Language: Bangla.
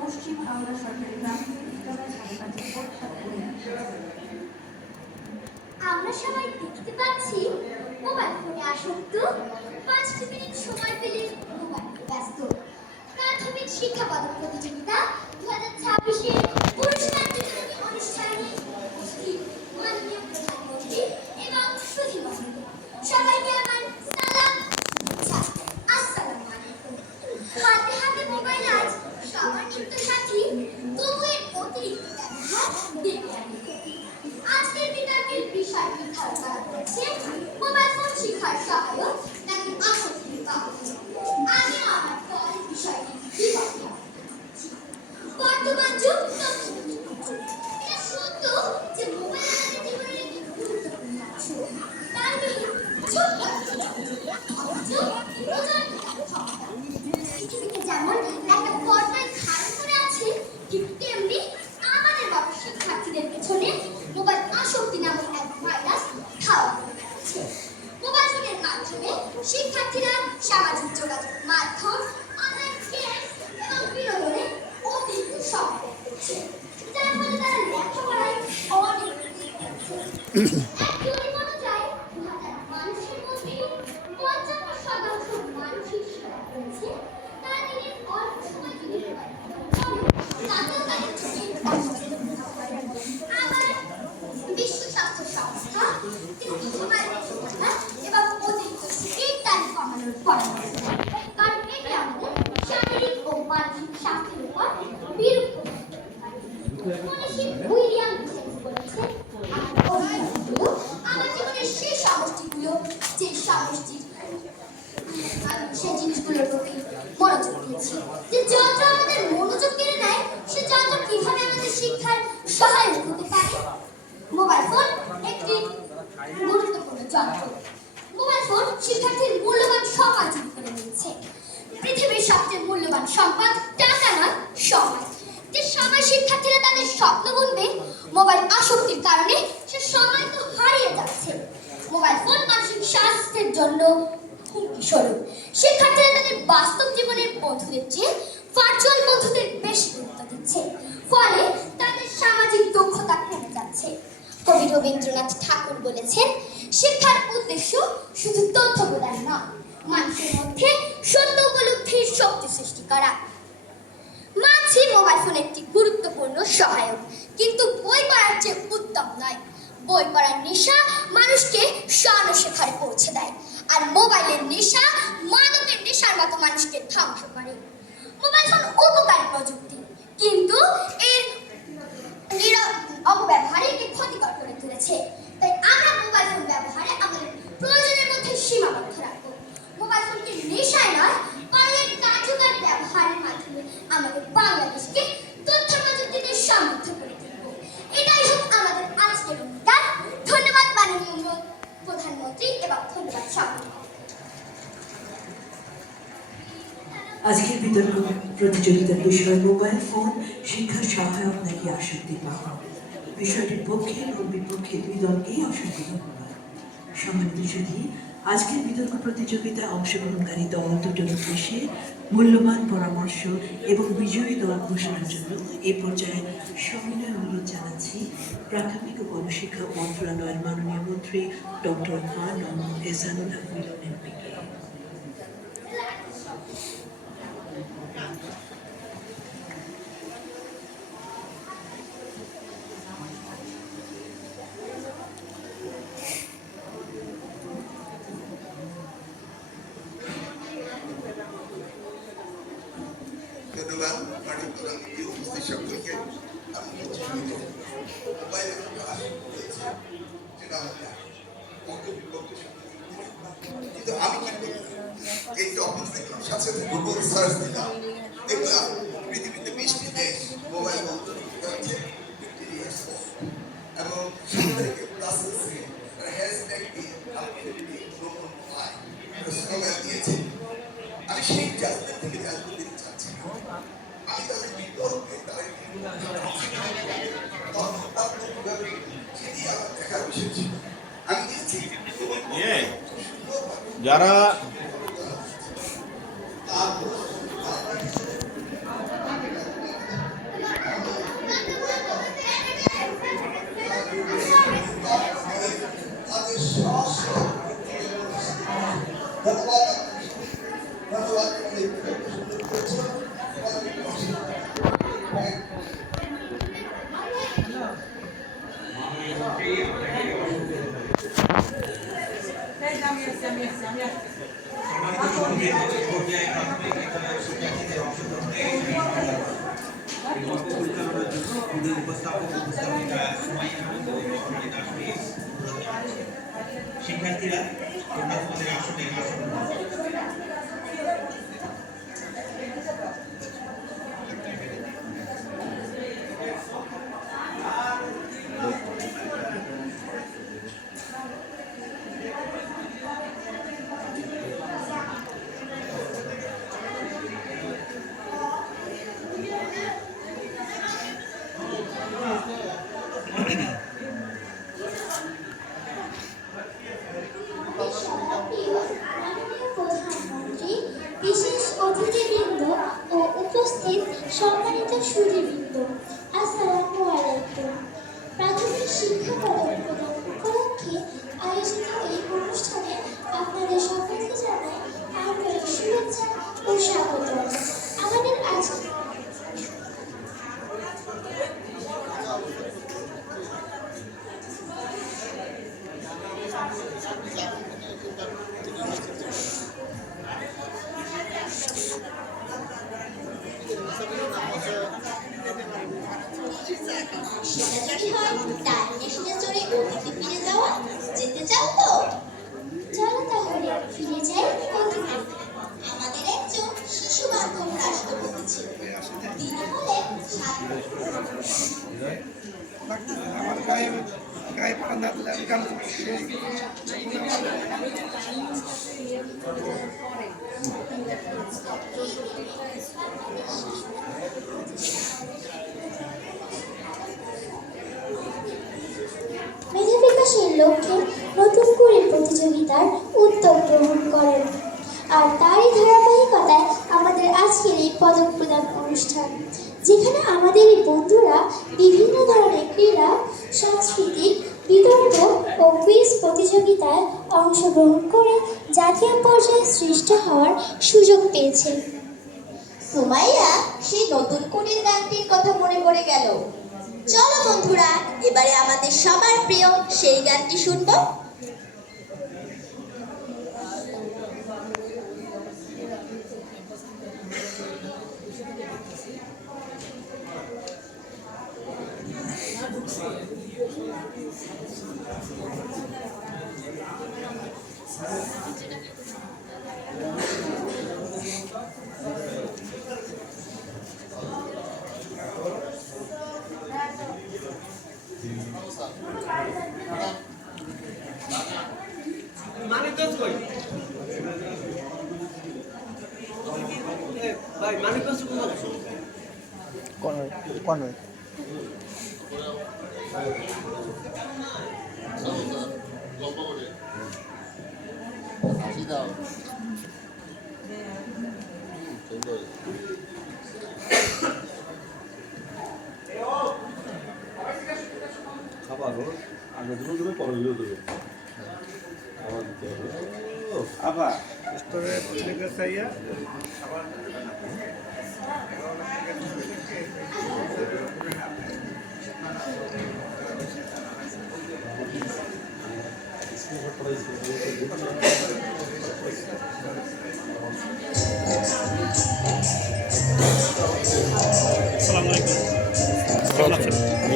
পশ্চিম বাংলা সরকারি প্রাথমিক বিদ্যালয় ছাত্রছাত্রী পরীক্ষা করে আমরা সবাই দেখতে পাচ্ছি মোবাইল ফোনে আসক্ত। 5 মিনিট সময় পেলে মোবাইল ব্যস্ত। প্রাথমিক শিক্ষা পদক প্রতিযোগিতা 2026-এর পুরস্কার বিতরণী অনুষ্ঠানে উপস্থিত মাননীয় প্রধানমন্ত্রী এবং প্রতিমন্ত্রী, সবাইকে আমার সালাম। আসসালামু আলাইকুম। হাতে হাতে মোবাইল আজ সবার নিত্য সাথী, তবু এর অতিরিক্ত ব্যবহার দেখে আমি আজকের বিতর্কের বিষয় নির্ধারণ করা হয়েছে মোবাইল ফোন শিক্ষার সহায়ক নাকি আসক্তির কারণ। আমি আমার দল বিষয়টি বিপক্ষে বর্তমান যুগ এটা সত্য যে মোবাইল আমাদের জীবনের একটি গুরুত্বপূর্ণ অংশ। তার বিহীন ছোট্ট পৃথিবীতে যেমন একটা পর্দায় ধারণ করে আছে, ঠিক তেমনি আমাদের মতো শিক্ষার্থীদের পেছনে মোবাইল আসক্তি নামক এক ভাইরাস খাওয়া করে বেড়াচ্ছে। মোবাইল ফোনের মাধ্যমে শিক্ষার্থীরা সামাজিক যোগাযোগ মাধ্যম, অনলাইন গেম এবং বিনোদনে অতিরিক্ত সময় করছে, যার ফলে তারা লেখাপড়ায় অনেক এক জরিপ অনুযায়ী 2000 মানুষের মধ্যে 55% মানসিক সমস্যা রয়েছে। তারা দিনের অল্প সময় যদি মোবাইল তাতেও তাদের চোখে আবার বিশ্ব স্বাস্থ্য সংস্থা মোবাইল এবং অতিরিক্ত স্ক্রিন টাইম কমানোর পরামর্শ দেয়, কারণ এটি আমাদের শারীরিক ও মানসিক স্বাস্থ্যের উপর বিরূপ উইলিয়াম বলেছেন, আমার জীবনের সেই সমষ্টিগুলো যে সমষ্টির আমি সেই জিনিসগুলোর প্রতি মনোযোগ দিয়েছি, যে যন্ত্র আমাদের মনোযোগ কেড়ে নেয় সে যন্ত্র কিভাবে আমাদের শিক্ষার সহায়ক হতে পারে। মোবাইল ফোন একটি গুরুত্বপূর্ণ যন্ত্র। মোবাইল ফোন শিক্ষার্থীর মূল্যবান সময় চুরি করে নিয়েছে। পৃথিবীর সবচেয়ে মূল্যবান সম্পদ টাকা নয়, সময়। যে সময় শিক্ষার্থীরা তাদের স্বপ্ন বুনবে, মোবাইল আসক্তির কারণে সে সময় তো হারিয়ে যাচ্ছে। মোবাইল ফোন মানসিক স্বাস্থ্যের জন্য হুমকি স্বরূপ। শিক্ষার্থীরা তাদের বাস্তব জীবনের বন্ধুদের চেয়ে ভার্চুয়াল বন্ধুদের বেশি গুরুত্ব দিচ্ছে, ফলে তাদের সামাজিক দক্ষতা কমে যাচ্ছে। কবি রবীন্দ্রনাথ ঠাকুর বলেছেন, শিক্ষার উদ্দেশ্য শুধু তথ্য প্রদান নয়, মানুষের মধ্যে সত্য উপলব্ধির শক্তি সৃষ্টি করা। মানছি মোবাইল ফোন একটি গুরুত্বপূর্ণ সহায়ক, কিন্তু বই পড়ার চেয়ে উত্তম নয়। বই পড়ার নেশা মানুষকে স্বর্ণশিখরে পৌঁছে দেয়, আর মোবাইলের নেশা মাদকের নেশার মতো মানুষকে ধ্বংস করে। মোবাইল ফোন উপকারী প্রযুক্তি, কিন্তু এর অপব্যবহারে একে ক্ষতিকর করে তুলেছে। তাই আমরা মোবাইল ফোন ব্যবহারে আমাদের প্রয়োজনের মধ্যে সীমাবদ্ধ রাখবো। মোবাইল ফোনকে নেশায় নয়, বরং এর কার্যকর ব্যবহারের মাধ্যমে আমাদের বাংলাদেশকে তথ্য প্রযুক্তিতে সমৃদ্ধ করে তুলব। এটাই হোক আমাদের আজকের অঙ্গীকার। ধন্যবাদ মাননীয় প্রধানমন্ত্রী এবং ধন্যবাদ সবাইকে। আজকের বিতর্ক প্রতিযোগিতার বিষয় মোবাইল ফোন শিক্ষার সহায়ক নাকি আসক্তির বাহন। বিষয়টির পক্ষে এবং বিপক্ষে দুই দলকেই অসংখ্য ধন্যবাদ। সম্মানিত সুধী, আজকের বিতর্ক প্রতিযোগিতায় অংশগ্রহণকারী দল দুটোর উদ্দেশ্যে মূল্যবান পরামর্শ এবং বিজয়ী দল ঘোষণার জন্য এ পর্যায়ে সবিনয় অনুরোধ জানাচ্ছি প্রাথমিক ও গণশিক্ষা মন্ত্রণালয়ের মাননীয় মন্ত্রী ডক্টর এহসানুল হক মিলন এমপিকে। ধন্যবাদ মাননীয় প্রধানমন্ত্রী, উপস্থিত সকলকে। আমি মোবাইলে সেটা কিন্তু আমি কি করলাম, এই টপিক দেখলাম, সাথে সাথে গুগল সার্চ দিলাম, দেখলাম পৃথিবীতে 20টি দেশ মোবাইল বন্ধ হচ্ছে 50 years old, এবং সেখান থেকে ব্রাসেলসে হ্যাশট্যাগ দিয়ে আপনি ভ্রমণ হয় স্লোগান দিয়েছে। আমি সেই জায়গা থেকে জানতে দিতে চাচ্ছি, আমি তাদের বিতর্কে সেটি আমার দেখার বিষয় ছিল। আমি দিয়েছি যারা শিক্ষার্থীরা তোমরা তোমাদের আসনে প্রধানমন্ত্রী, বিশেষ অতিথিবৃন্দ ও উপস্থিত সম্মানিত সুধীবৃন্দ, আসসালামু আলাইকুম। প্রাথমিক শিক্ষা পদক প্রদান উপলক্ষে আয়োজিত এই অনুষ্ঠানে আপনাদের সকলকে জানাই আন্তরিক শুভেচ্ছা ও স্বাগত। আমাদের আজকে সেটা যদি হয় টাইম মেশিনে চড়ে অতীতে ফিরে যাওয়া, যেতে চাও তো? চলো তাহলে ফিরে যাই অতীতে। আমাদের একজন শিশু বান্ধব রাষ্ট্রপতি ছিলেন। তিনি হলেন আমার গায়ে পান্না গান মেধা বিকাশের লক্ষ্যে নতুন করে প্রতিযোগিতার উদ্যোগ গ্রহণ করেন। আর তারই ধারাবাহিকতায় আমাদের আজকের এই পদক প্রদান অনুষ্ঠান, যেখানে আমাদের এই বন্ধুরা বিভিন্ন ধরনের ক্রীড়া, সাংস্কৃতিক, বিতর্ক ও কুইজ প্রতিযোগিতায় অংশগ্রহণ করে জাতীয় পর্যায়ে সৃষ্ট হওয়ার সুযোগ পেয়েছে। সুমাইয়া সেই নতুন কুড়ির গানটির কথা মনে পড়ে গেল। চলো বন্ধুরা, এবারে আমাদের সবার প্রিয় সেই গানটি শুনবো। খাবার আগে দুটো পরে দেবে খাবার দিতে হবে আবার স্তরে লেগে চাইয়া আবার আসসালামু আলাইকুম।